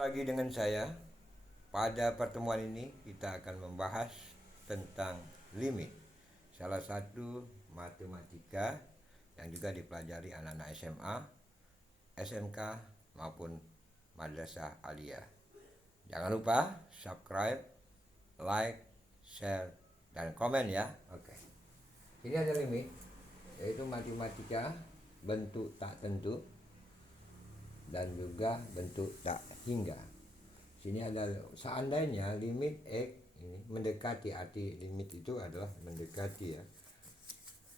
Lagi dengan saya. Pada pertemuan ini kita akan membahas tentang limit. Salah satu matematika yang juga dipelajari anak-anak SMA, SMK maupun madrasah aliyah. Jangan lupa subscribe, like, share, dan komen ya. Oke. Ini ada limit, yaitu matematika bentuk tak tentu dan juga bentuk tak hingga. Sini ada seandainya limit x ini mendekati, arti limit itu adalah mendekati ya.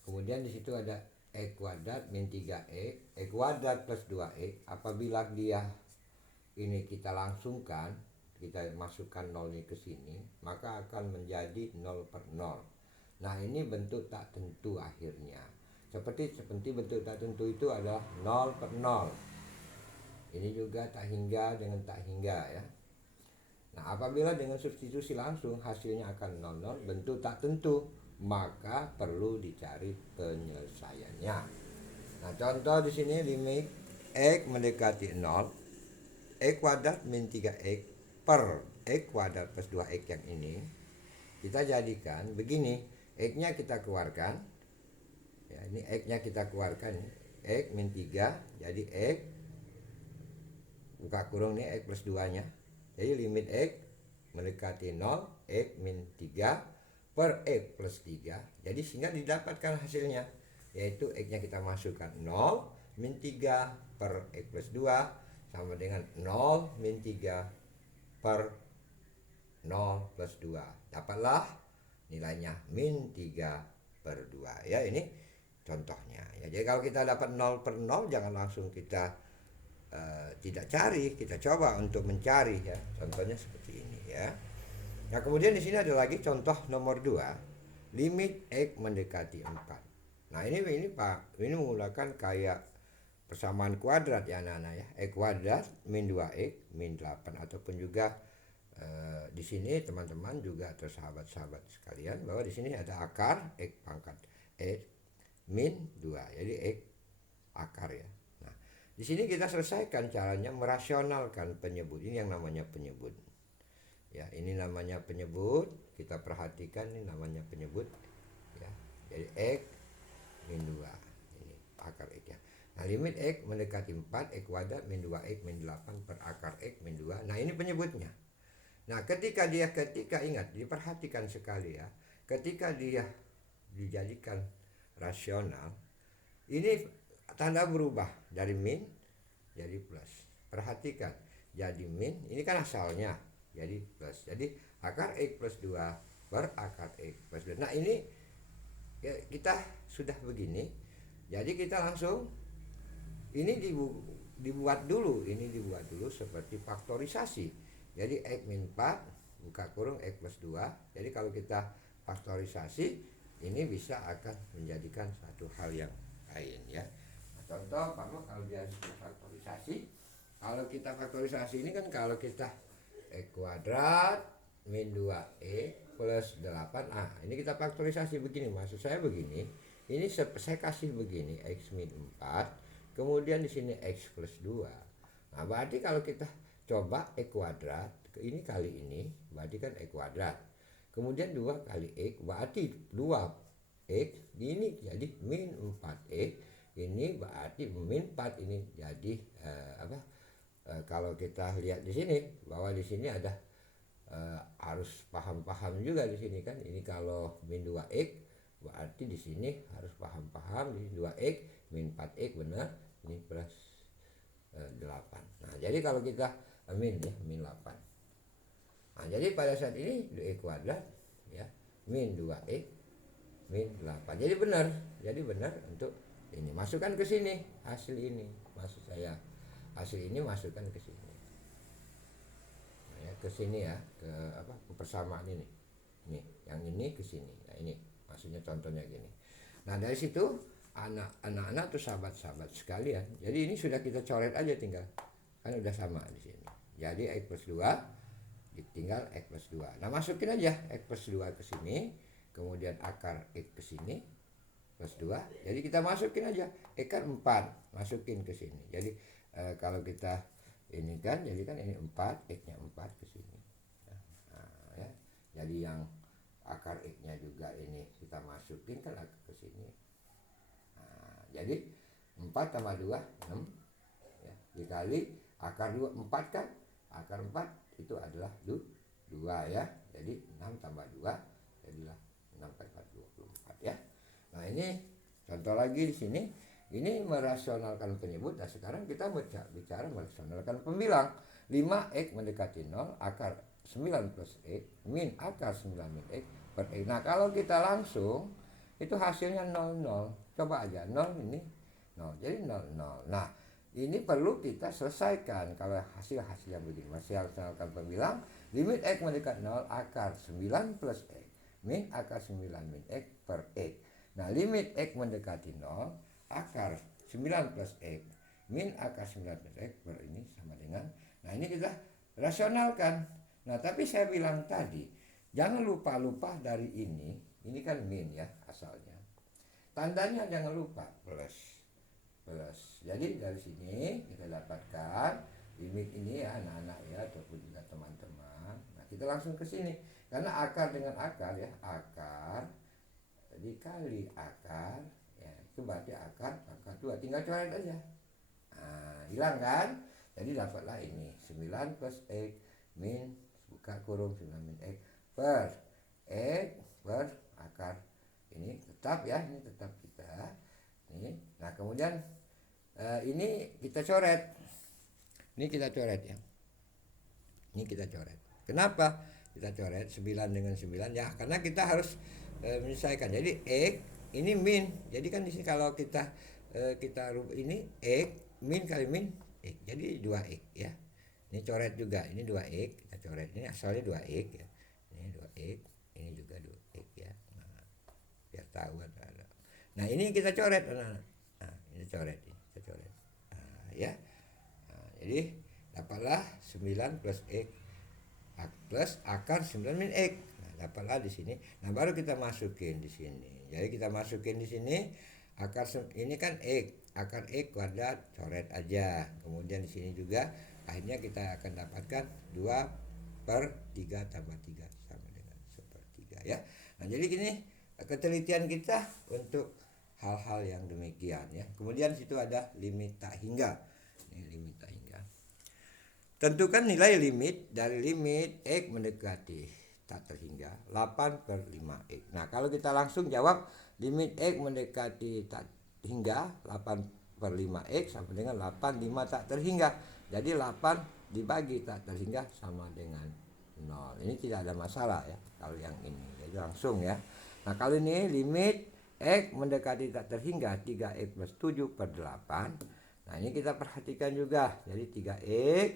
Kemudian di situ ada x kuadrat min 3x, x kuadrat plus 2x. Apabila dia ini kita langsungkan, kita masukkan nolnya ke sini, maka akan menjadi 0/0. Nah, ini bentuk tak tentu akhirnya. Seperti bentuk tak tentu itu adalah 0/0. Ini juga tak hingga dengan tak hingga ya. Nah, apabila dengan substitusi langsung hasilnya akan 00, bentuk tak tentu, maka perlu dicari penyelesaiannya. Nah, contoh di sini limit x mendekati 0, x kuadrat min 3x per x kuadrat plus 2x yang ini kita jadikan begini. X-nya kita keluarkan. Ya, ini x-nya kita keluarkan, x min 3 jadi x buka kurung nih x plus 2-nya. Jadi limit x mendekati 0, x min 3 per x plus 3. Jadi sehingga didapatkan hasilnya, yaitu x-nya kita masukkan 0 min 3 per x plus 2 sama dengan 0 min 3 per 0 plus 2. Dapatlah nilainya min 3 per 2. Ya, ini contohnya. Ya, jadi kalau kita dapat 0/0 jangan langsung kita tidak cari, kita coba untuk mencari ya. Contohnya seperti ini ya. Nah, kemudian di sini ada lagi contoh nomor 2, limit x mendekati 4. Nah, ini Pak, ini menggunakan kayak persamaan kuadrat ya anak-anak ya. X kuadrat min 2x min 8, ataupun juga di sini teman-teman juga atau sahabat-sahabat sekalian bahwa di sini ada akar x pangkat x min 2. Jadi x akar ya. Di sini kita selesaikan caranya merasionalkan penyebut. Ini yang namanya penyebut. Ya, ini namanya penyebut. Kita perhatikan ini namanya penyebut. Ya, jadi x min 2. Ini akar x ya. Nah, limit x mendekati 4, x kuadrat min 2x min 8 per akar x min 2. Nah, ini penyebutnya. Nah, ketika ingat, diperhatikan sekali ya. Ketika dia dijadikan rasional, ini tanda berubah dari min jadi plus. Perhatikan, jadi min ini kan asalnya jadi plus. Jadi akar x plus 2 per akar x plus 2. Nah, ini ya, kita sudah begini. Jadi kita langsung ini dibuat dulu seperti faktorisasi. Jadi x min 4 buka kurung x plus 2. Jadi kalau kita faktorisasi ini bisa akan menjadikan satu hal yang lain ya. Contoh, kalau dia faktorisasi, kalau kita faktorisasi ini kan kalau kita x kuadrat min 2x plus 8. Ini kita faktorisasi begini, maksud saya begini. Ini saya kasih begini, x min 4, kemudian di sini x plus 2. Nah, berarti kalau kita coba x kuadrat, ini kali ini, berarti kan x kuadrat. Kemudian 2 kali x, berarti 2x, ini jadi min 4x. Ini berarti min 4, ini jadi kalau kita lihat di sini bahwa di sini ada harus paham-paham juga di sini kan. Ini kalau min 2x berarti di sini harus paham-paham di 2x min 4x benar, ini plus 8. Nah, jadi kalau kita min 8. Nah, jadi pada saat ini x kuadrat ya min 2x min 8. Jadi benar untuk ini masukkan ke sini hasil ini, maksud saya hasil ini masukkan ke sini. Nah, ya, ke sini ya, ke persamaan ini. Nih, yang ini ke sini. Nah, ini maksudnya contohnya gini. Nah, dari situ anak-anak tuh sahabat-sahabat sekalian. Jadi ini sudah kita coret aja tinggal. Kan udah sama di sini. Jadi x plus 2 ditinggal x plus 2. Nah, masukin aja x plus 2 ke sini, kemudian akar x ke sini plus 2. Jadi kita masukin aja x kan 4, masukin ke sini. Jadi kalau kita Ini kan, jadi kan ini 4, X-nya 4 ke sini. Nah, ya. Jadi yang akar X-nya juga ini kita masukin kan ke sini. Nah, jadi 4 tambah 2, 6. Ya, dikali akar 2, 4 kan? Akar 4 itu adalah 2 ya. Jadi 6 tambah 2 jadilah 6 kali 4, 24 ya. Nah, ini contoh lagi di sini. Ini merasionalkan penyebut. Nah, sekarang kita bicara merasionalkan pembilang. 5x mendekati 0, akar 9 plus x min akar 9 min x per x. Nah, kalau kita langsung itu hasilnya 0, 0. Coba aja 0 ini 0. Jadi 0, 0. Nah, ini perlu kita selesaikan kalau hasil-hasil yang begini. Merasionalkan pembilang, limit x mendekati 0, akar 9 plus x min akar 9 min x per x. Nah, limit x mendekati 0, akar 9 plus x min akar 9 plus x per ini sama dengan. Nah, ini kita rasionalkan. Nah, tapi saya bilang tadi, jangan lupa dari ini kan min ya asalnya. Tandanya jangan lupa plus. Jadi dari sini kita dapatkan limit ini ya anak-anak ya, ataupun juga teman-teman. Nah, kita langsung ke sini. Karena akar dengan akar ya, akar dikali akar itu berarti akar pangkat 2, tinggal coret aja. Nah, hilang kan? Jadi dapatlah ini 9 plus x min buka kurung 9 min x per x per akar. Ini tetap ya, ini tetap kita. Ini. Nah, kemudian ini kita coret. Ini kita coret ya. Ini kita coret. Kenapa kita coret 9 dengan 9 ya? Karena kita harus menyelesaikan. Jadi x ini min, jadi kan di sini kalau kita ini x min kali min x, jadi 2x ya. Ini coret juga, ini 2x kita coret, ini asalnya 2x ya. Ini 2x, ini juga 2x ya. Nah, biar tahu ada. Nah, ini kita coret, nah ini coret, kita coret. Nah, ya. Nah, jadi dapatlah 9 plus x plus akar 9 min x. Nah, dapatlah di sini. Nah, baru kita masukin di sini. Jadi kita masukin di sini akar ini kan x, akar x kuadrat coret aja. Kemudian di sini juga akhirnya kita akan dapatkan 2/3 tambah 3 sama dengan 1/3 ya. Nah, jadi gini ketelitian kita untuk hal-hal yang demikian ya. Kemudian situ ada limit tak hingga. Ini limit tak hingga. Tentukan nilai limit dari limit x mendekati tak terhingga 8/5x. Nah, kalau kita langsung jawab limit x mendekati tak hingga 8/5x sama dengan 8/5 tak terhingga. Jadi 8 dibagi tak terhingga sama dengan 0. Ini tidak ada masalah ya kalau yang ini. Jadi langsung ya. Nah, kalau ini limit x mendekati tak terhingga 3x plus 7/8. Nah, ini kita perhatikan juga. Jadi 3x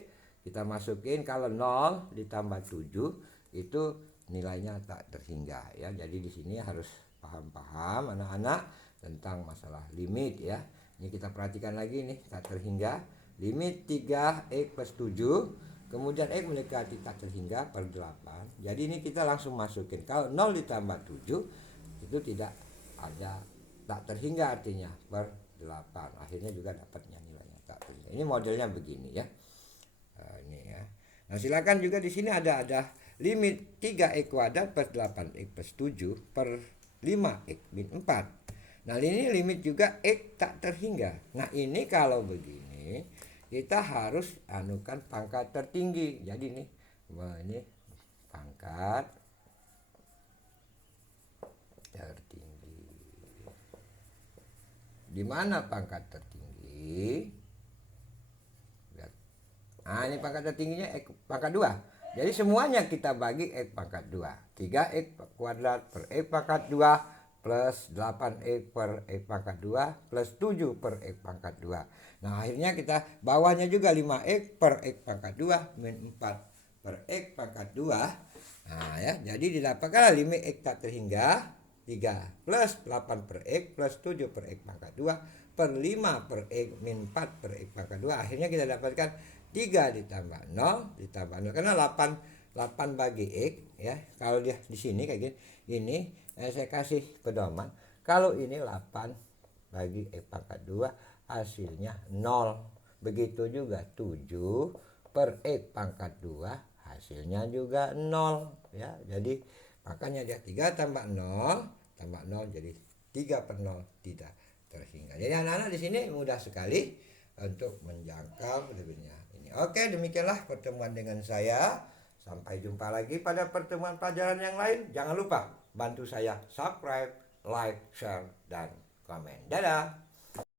kita masukin, kalau 0 ditambah 7 itu nilainya tak terhingga ya. Jadi di sini harus paham anak-anak tentang masalah limit ya. Ini kita perhatikan lagi nih, tak terhingga limit 3x plus 7, kemudian x mendekati tak terhingga per 8. Jadi ini kita langsung masukin, kalau 0 ditambah 7 itu tidak ada tak terhingga, artinya per 8. Akhirnya juga dapatnya nilainya tak terhingga. Ini modelnya begini ya. Ini ya. Nah, silakan juga di sini ada limit 3x kuadrat plus 8x plus 7 per 5x min 4. Nah, ini limit juga x tak terhingga. Nah, ini kalau begini kita harus anukan pangkat tertinggi. Jadi nih, ini pangkat tertinggi. Di mana pangkat tertinggi? Nah, ini pangkat tertingginya x pangkat 2. Jadi semuanya kita bagi x pangkat 2. 3x kuadrat per x pangkat 2 plus 8x per x pangkat 2 plus 7 per x pangkat 2. Nah, akhirnya kita bawahnya juga 5x per x pangkat 2 min 4 per x pangkat 2. Nah ya, jadi didapatkan limit x tak terhingga 3 plus 8 per x plus 7 per x pangkat 2 per 5 per x min 4 per x pangkat 2. Akhirnya kita dapatkan 3 ditambah 0 ditambah 0, karena 8 bagi x ya. Kalau dia di sini kayak gini, ini saya kasih pedoman. Kalau ini 8 bagi x pangkat 2 hasilnya 0. Begitu juga 7 per X pangkat 2 hasilnya juga 0 ya. Jadi makanya dia 3 tambah 0 jadi 3 per 0 tidak terhingga. Jadi anak-anak di sini mudah sekali untuk menjangkau lebihnya ini. Oke, demikianlah pertemuan dengan saya. Sampai jumpa lagi pada pertemuan pelajaran yang lain. Jangan lupa bantu saya subscribe, like, share, dan komen. Dadah.